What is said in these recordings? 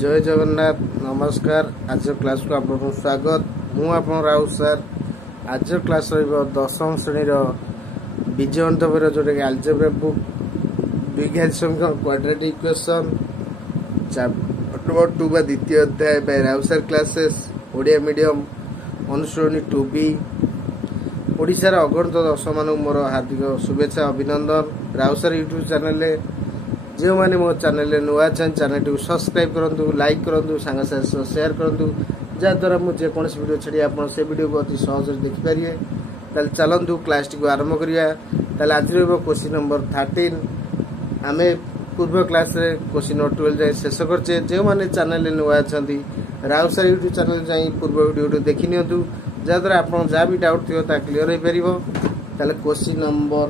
जय जगन्नाथ नमस्कार। आज क्लास को आपको स्वागत। मु आप राउत सर। आज क्लास दशम श्रेणी बीजगणित बही जोटा कि आलजेब्रा बुक द्विघात समीकरण क्वाड्रेटिक इक्वेशन चैप्टर 2 बा द्वितीय अध्याय by Raut sir classes Odia medium अनुश्रेणी 2B ओडिशार अगणित दर्शक मान मोर हार्दिक शुभेच्छा अभिनंदन। राउत सर यूट्यूब चैनल जो मैंने मो चैनल नुआ चैनल टी सब्सक्राइब करूँ, लाइक करूँ, सांग शेयर करूँ, जहाद्वारा मुझे जेकोसी वीडियो छाड़ी आप से वीडियो को अति सहज देखिपारे। ताल चलतु क्लास टी आरंभ करिया। आज क्वेश्चन नंबर 13 आम पूर्व क्लास रे क्वेश्चन नंबर 12 जाए शेष करचे। जो मैंने चैनल नुआ अच्छा राउत सर यूट्यूब चैनल जाई पूर्व वीडियो देखि नियंतु, जहाद्वारा आप जहाँ भी डाउट थी क्लीयर हो पार। क्वेश्चन नंबर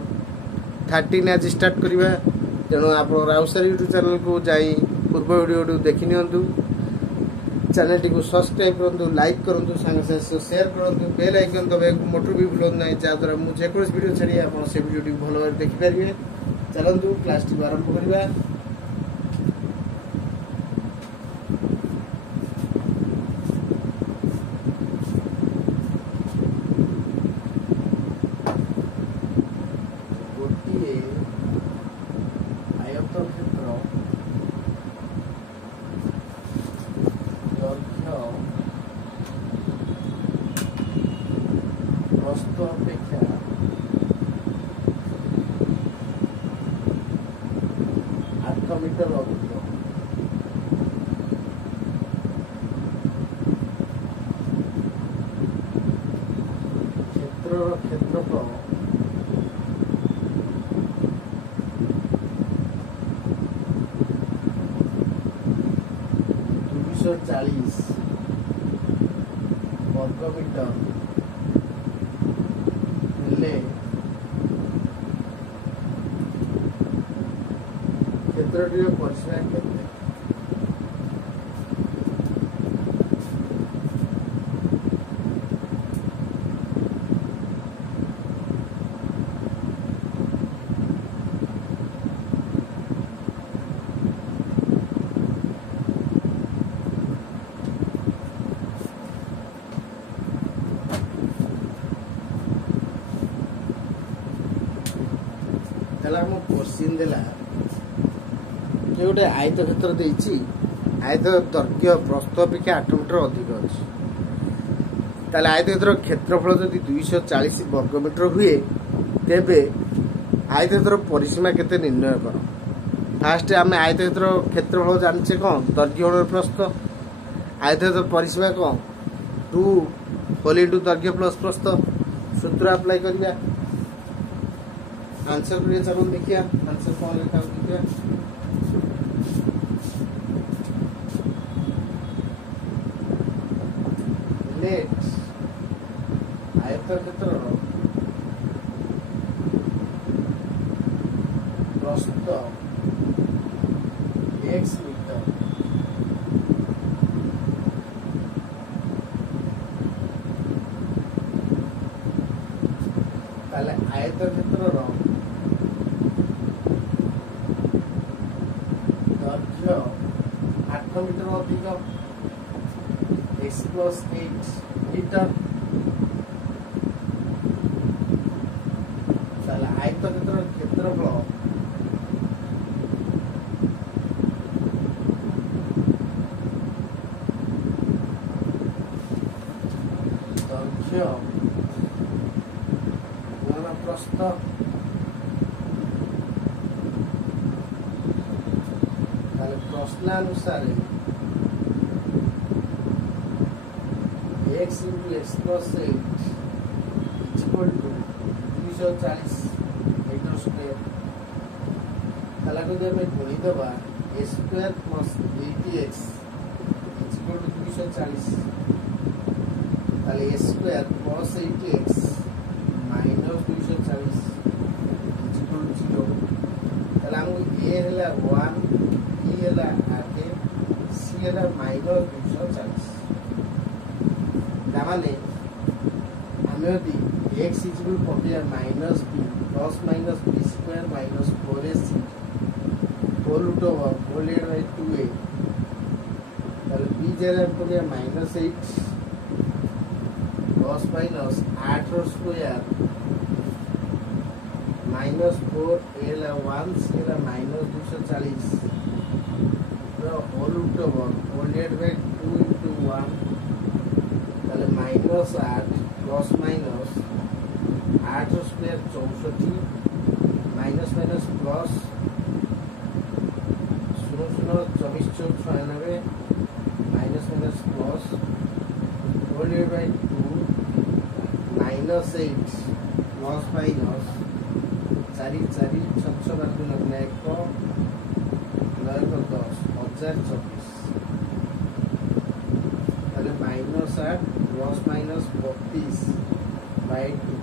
13 आज स्टार्ट करवा। तेणु आप राउत सर यूट्यूब चैनल को जाई पूर्व वीडियो देखि नियंतु, चैनल टी को सब्सक्राइब करूँ, लाइक करूँ, सांग शेयर करूँ, बेल आइकन दबाइक मोटर भी भूलु ना, जहाद्वारा मुझे जेकोसी वीडियो छाड़ी आप से वीडियो टी भल भाव देखिपारे। चलतु क्लास टी आरंभ करवा। प्रस्थ अपेक्षा 8 मीटर अधिक क्षेत्रफल 240 वर्ग मीटर क्षेत्रटीर परिसीमा केते? क्वेश्चन देला गोटे आयत क्षेत्र देछि, आयत दैर्घ्य प्रस्थ अपेक्षा 8 मीटर अधिक अच्छी। ताले आयत क्षेत्र क्षेत्रफल जदि 240 वर्ग मीटर हुए तेबे आयत क्षेत्र परिसीमा केते निर्णय कर। फास्ट आम आयत क्षेत्र क्षेत्रफल जानिचे कौन? दैर्घ्य प्रस्थ। आयत क्षेत्र परिसीमा कौन? 2 होल इनटू दैर्घ्य प्लस प्रस्थ। सूत्र अप्लाई करिया। आंसर करिया। चलो देखिया आंसर कौन लिखा हो देखिया। आयत क्षेत्र प्रस्थ x मीटर ताले आयत क्षेत्र दैर्घ्य 8 मीटर अधिक x प्लस 8 मीटर। आयत क्षेत्र क्षेत्रफल दैर्घ्य गुणन प्रस्थ प्रश्नानुसार x into x plus 8 is equal to 240 metre square. ताला को जब मैं गुणी दबा a square plus 80x is equal to 240। ताले a square plus 80x minus 240 is equal to 0। ताला हमको a हैला 1, b हैला 8, c हैला माइनस 240। तामाने हमें यदि x is equal to minus b plus minus b square minus 4ac whole root over whole divided by 2a जगह पर -8 10 minus 8 square -4 एला 1 एला -240 whole root over whole divide by 2 into 1 ताले -8 plus minus 8 square 64 minus minus plus 0 0 24 96 minus minus plus whole divide by 2 -8 plus minus 4 4 6 12 1 9 10 1024 ताले -8 plus minus 32 bye 2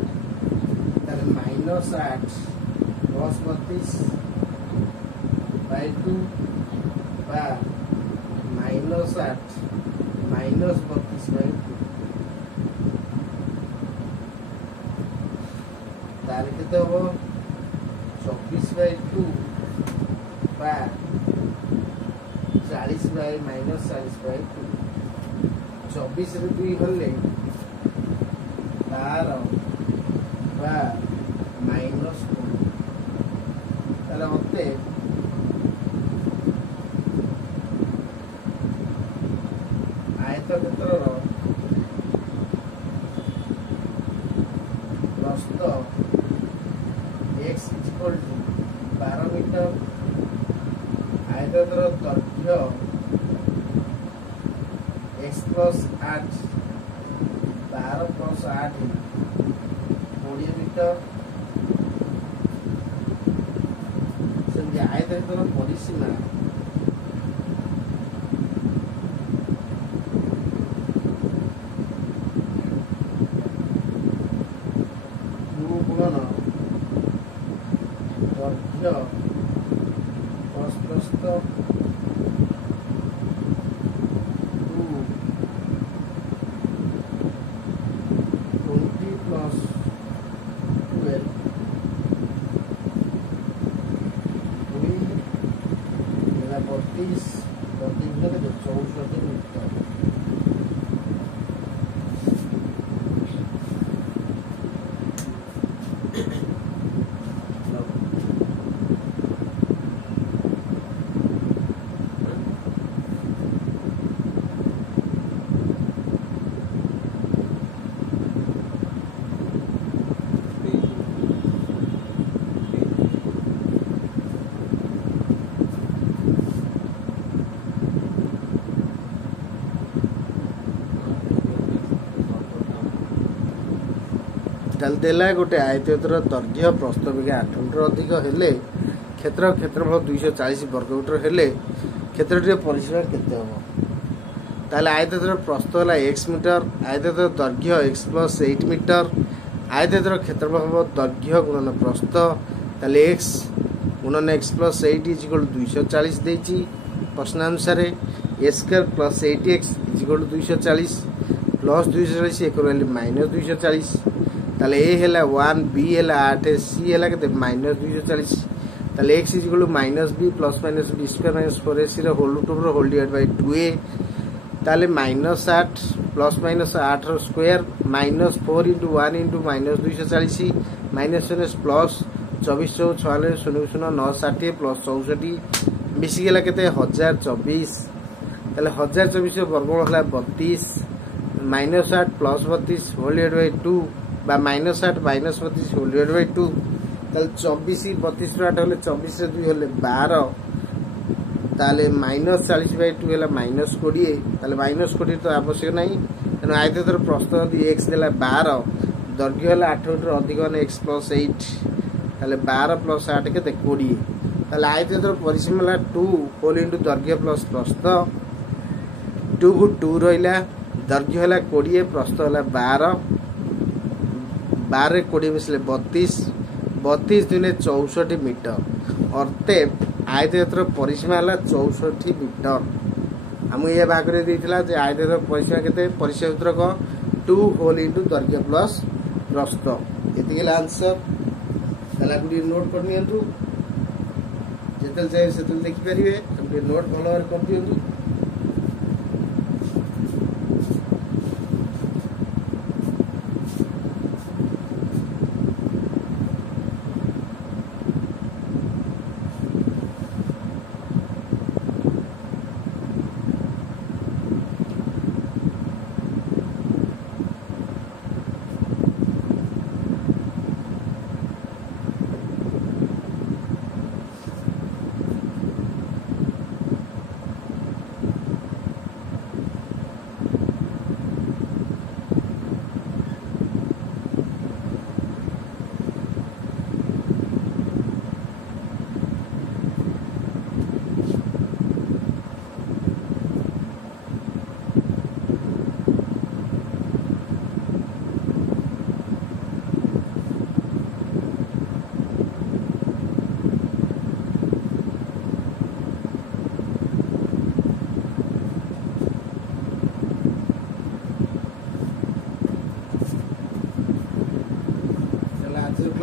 ताले -8 plus 32 bye 2 बा -8 minus 32 bye 2 तार केते हो 24 बाय 2 बा 40 बाय -40 बाय 2 24 रे 2 हले 12 बा -2 ताले होते आयतक्षेत्रर प्रस्थ x = 12 मीटर आयतक्षेत्र दैर्घ्य x + 8 12 + 8 20 मीटर से आयतक्षेत्र परिसीमा गुणन दैर्घ्य प्लस प्रस्थ 20 प्लस 12 32 34 मीटर देला गोटे आयतक्षेत्र दैर्घ्य प्रस्थ बिघा 8 मीटर अधिक हेले क्षेत्रफल 240 वर्गमीटर हेले क्षेत्रटीर परिसीमा केते हो ताले आयतक्षेत्र प्रस्थ होला x मीटर आयतक्षेत्र दैर्घ्य x + 8 मीटर आयतक्षेत्र क्षेत्रफल दैर्घ्य गुणन प्रस्थ ताले x गुणन x + 8 = 240 देछि प्रश्न अनुसार a² + 8x = 240 प्लस 240 एक -240 ताले ए हैला 1 बी हैला 8 सी हैला केते -240 ताले x = -b plus minus b² - 4ac रो whole root over whole divide by 2a ताले -8 प्लस माइनस 8 रो स्क्वायर -4 * 1 * -240 माइनस प्लस 24 4 46 0 0 9 60 प्लस 64 मिसी गेला केते 1024 ताले 1024 रो वर्गमूल होला 32 -8 प्लस 32 होल डिवाइड बाय 2 बा -8 माइनस 32 होल डिवाइड बाय 2 ताले 24 32 रो 8 होले 24 रे 2 होले 12 ताले -40 बाय 2 हैला -20 ताले -20 तो आवश्यक नहीं तेनो आयतक्षेत्र प्रस्थ यदि x देला 12 दैर्घ्य हैला 8 मीटर अधिक ने x + 8 ताले 12 + 8 केते 20 ताले आयतक्षेत्र परिसीमा होला 2 होल इनटू दैर्घ्य प्लस प्रस्थ 2 को 2 रहिला दैर्घ्य हैला 20 प्रस्थ हैला 12 12 20 मिसले 32 32 दिने 64 मीटर अर्थे आयतक्षेत्र परिसीमा होला 64 मीटर हम ये भाग रे देथिला जे आयतक्षेत्र परिसीमा केते परिसीमा सूत्र को 2 होल इनटू दैर्घ्य प्लस प्रस्थ एतिके आंसर तला गुडी नोट कर नियंतु जेतल चाहे सेतल देखि परिवे हम नोट भलो कर दियंतु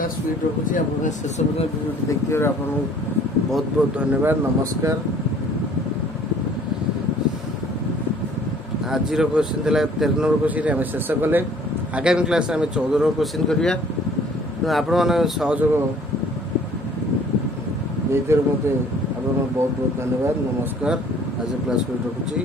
क्लास स्पीड रखुची आपण शेष वीडियो देखिए आपन बहुत बहुत धन्यवाद नमस्कार। आज क्वेश्चन थिला 13 नंबर क्वेश्चन आम शेष कले आगामी क्लास आम 14 नंबर क्वेश्चन करिया आपण मन सहयोग देते मते आपन बहुत बहुत धन्यवाद नमस्कार। आज क्लास स्पीड रखुची।